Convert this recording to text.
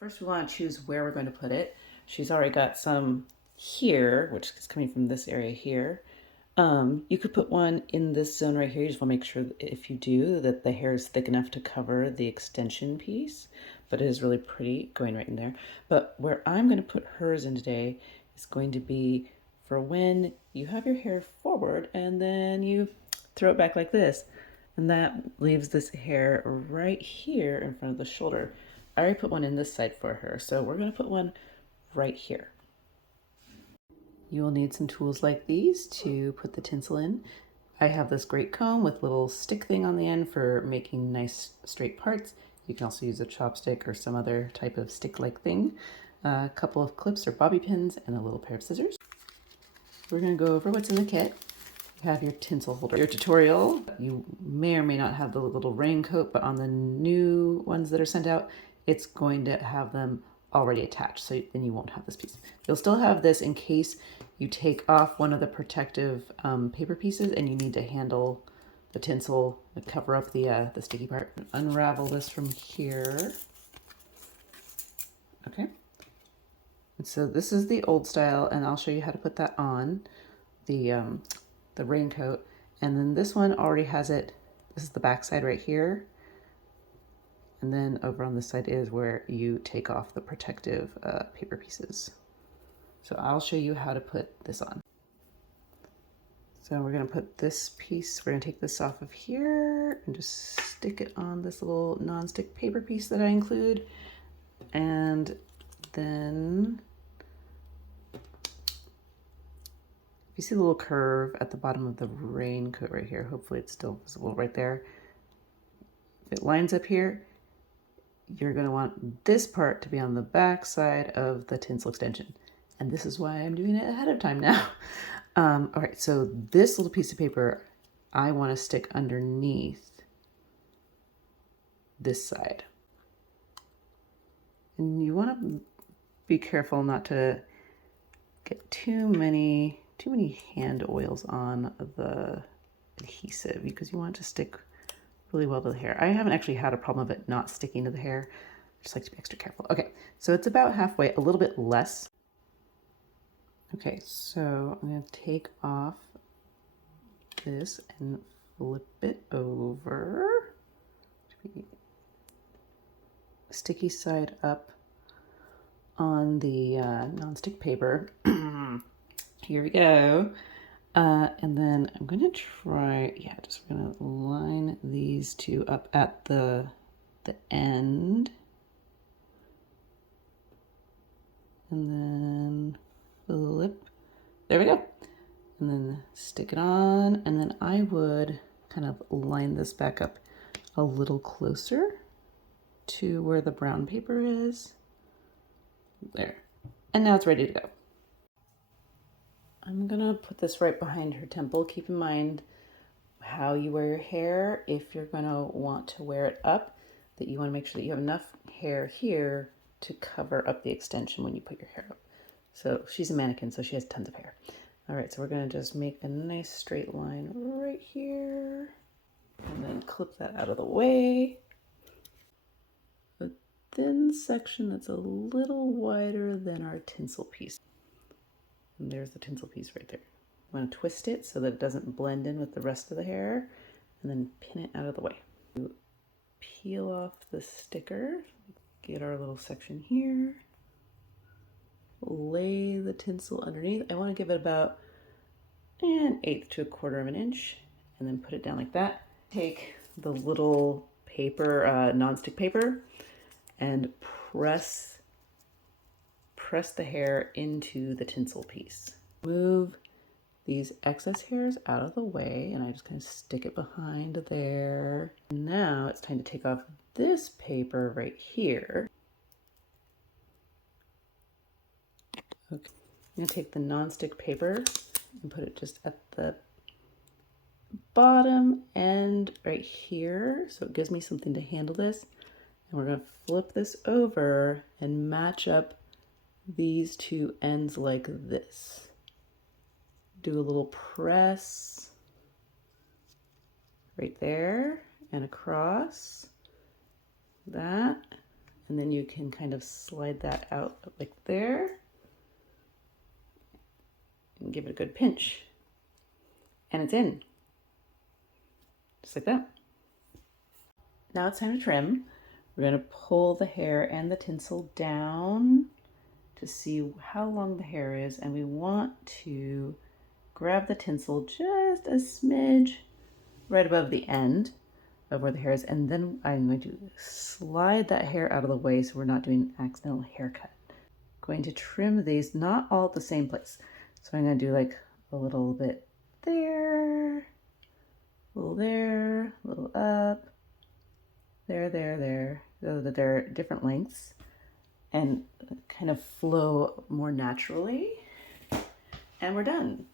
First, we want to choose where we're going to put it. She's already got some here, which is coming from this area here. You could put one in this zone right here. You just want to make sure that if you do that the hair is thick enough to cover the extension piece, but it is really pretty going right in there. But where I'm going to put hers in today is going to be for when you have your hair forward and then you throw it back like this. And that leaves this hair right here in front of the shoulder. I already put one in this side for her, so we're going to put one right here. You will need some tools like these to put the tinsel in. I have this great comb with little stick thing on the end for making nice straight parts. You can also use a chopstick or some other type of stick-like thing. A couple of clips or bobby pins and a little pair of scissors. We're going to go over what's in the kit. You have your tinsel holder. Your tutorial, you may or may not have the little raincoat, but on the new ones that are sent out, it's going to have them already attached, so then you won't have this piece. You'll still have this in case you take off one of the protective paper pieces and you need to handle the tinsel and cover up the sticky part. Unravel this from here. Okay. And so this is the old style, and I'll show you how to put that on the raincoat. And then this one already has it. This is the back side right here. And then over on this side is where you take off the protective paper pieces. So I'll show you how to put this on. So we're going to put this piece, we're going to take this off of here and just stick it on this little non-stick paper piece that I include. And then if you see the little curve at the bottom of the raincoat right here, hopefully it's still visible right there. If it lines up here, you're going to want this part to be on the back side of the tinsel extension. And this is why I'm doing it ahead of time now. All right, so this little piece of paper, I want to stick underneath this side. And you want to be careful not to get too many hand oils on the adhesive because you want it to stick really well to the hair. I haven't actually had a problem of it not sticking to the hair. I just like to be extra careful. Okay, so it's about halfway, a little bit less. Okay, so I'm going to take off this and flip it over. Sticky side up on the non-stick paper. Here we go. And then I'm going to try, just going to line these two up at the end. And then flip. There we go. And then stick it on. And then I would kind of line this back up a little closer to where the brown paper is. There. And now it's ready to go. I'm gonna put this right behind her temple. Keep in mind how you wear your hair. If you're gonna want to wear it up, that you wanna make sure that you have enough hair here to cover up the extension when you put your hair up. So she's a mannequin, so she has tons of hair. All right, so we're gonna just make a nice straight line right here and then clip that out of the way. A thin section that's a little wider than our tinsel piece. And there's the tinsel piece right there. I'm going to twist it so that it doesn't blend in with the rest of the hair and then pin it out of the way. Peel off the sticker, get our little section here, lay the tinsel underneath. I want to give it about 1/8 to 1/4 of an inch and then put it down like that. Take the little paper, non-stick paper, and press the hair into the tinsel piece. Move these excess hairs out of the way and I just kind of stick it behind there. Now it's time to take off this paper right here. Okay, I'm gonna take the non-stick paper and put it just at the bottom end right here so it gives me something to handle this. And we're gonna flip this over and match up these two ends like this. Do a little press right there and across that, And then you can kind of slide that out like there and give it a good pinch. And it's in, just like that. Now it's time to trim. We're going to pull the hair and the tinsel down to see how long the hair is, and we want to grab the tinsel just a smidge right above the end of where the hair is, and then I'm going to slide that hair out of the way so we're not doing an accidental haircut. Going to trim these not all at the same place. So I'm going to do like a little bit there, a little there, a little up, there, so that they're different lengths and kind of flow more naturally. And we're done.